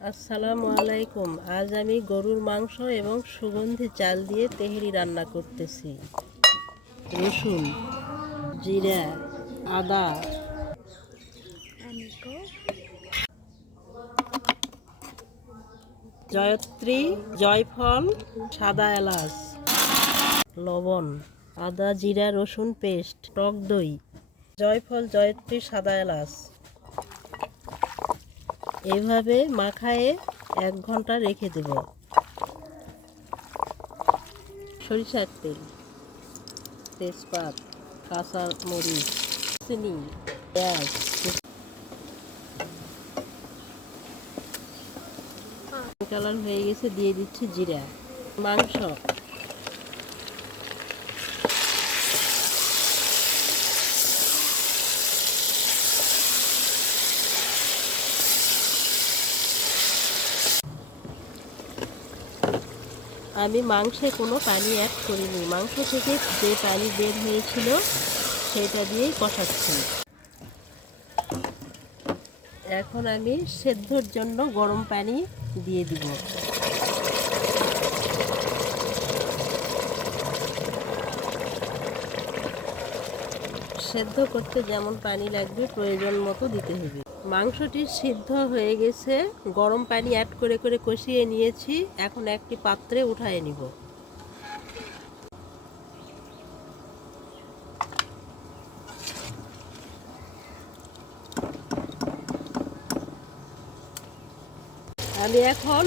আসসালামু আলাইকুম। আজ আমি গরুর মাংস এবং সুগন্ধি চাল দিয়ে তেহেরি রান্না করতেছি। রসুন, জিরা, আদা। জয়ত্রী, জয়ফল, সাদা এলাচ, লবণ, আদা, জিরা, রসুন, পেস্ট, টক দই, জয়ফল, জয়ত্রী, সাদা এলাচ। এভাবে মাখায়ে এক ঘণ্টা রেখে দেব। সরিষার তেল, তেজপাত, কাঁচা মরিচ, চিনি, পেঁয়াজ। কালার হয়ে গেছে, দিয়ে দিচ্ছি জিরা, মাংস। আমি মাংসে কোনো পানি অ্যাড করিনি। মাংস থেকে যে পানি বের হয়েছিল, সেটা দিয়েই কষাচ্ছি। এখন আমি সেদ্ধর জন্য গরম পানি দিয়ে দিব। সেদ্ধ করতে যেমন পানি লাগবে, প্রয়োজন মতো দিতে হবে। মাংসটি সিদ্ধ হয়ে গেছে। গরম পানি অ্যাড করে করে কষিয়ে নিয়েছি। এখন একটি পাত্রে উঠায় নিব। আমি এখন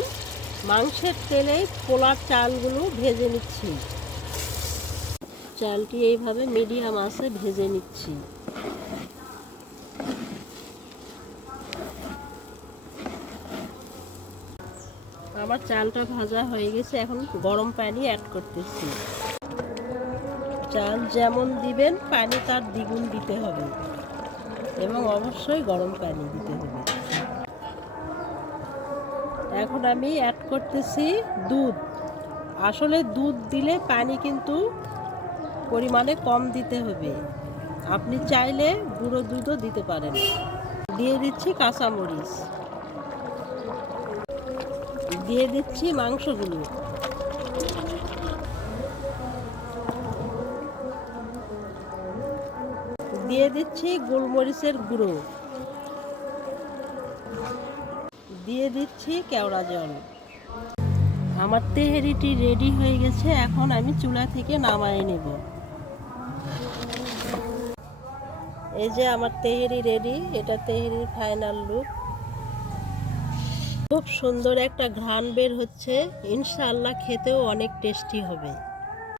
মাংসের তেলে পোলার চালগুলো ভেজে নিচ্ছি। চালটি এইভাবে মিডিয়াম আছে, ভেজে নিচ্ছি। আমার চালটা ভাজা হয়ে গেছে, এখন গরম পানি অ্যাড করতেছি। চাল যেমন দিবেন, পানি তার দ্বিগুণ দিতে হবে। এবং অবশ্যই গরম পানি দিতে হবে। এখন আমি অ্যাড করতেছি দুধ। আসলে দুধ দিলে পানি কিন্তু পরিমাণে কম দিতে হবে। আপনি চাইলে গুঁড়ো দুধও দিতে পারেন। দিয়ে দিচ্ছি কাঁচামরিচ। দিয়ে দিচ্ছি মাংসগুলো। দিয়ে দিচ্ছি গোলমরিচের গুঁড়ো। দিয়ে দিচ্ছি কেওড়া জল। আমার তেহেরিটি রেডি হয়ে গেছে, এখন আমি চুলা থেকে নামায় নেব। এই যে আমার তেহেরি রেডি, এটা তেহেরির ফাইনাল লুক। খুব সুন্দর একটা ঘ্রাণ বের হচ্ছে। ইনশাআল্লাহ খেতেও অনেক টেস্টি হবে।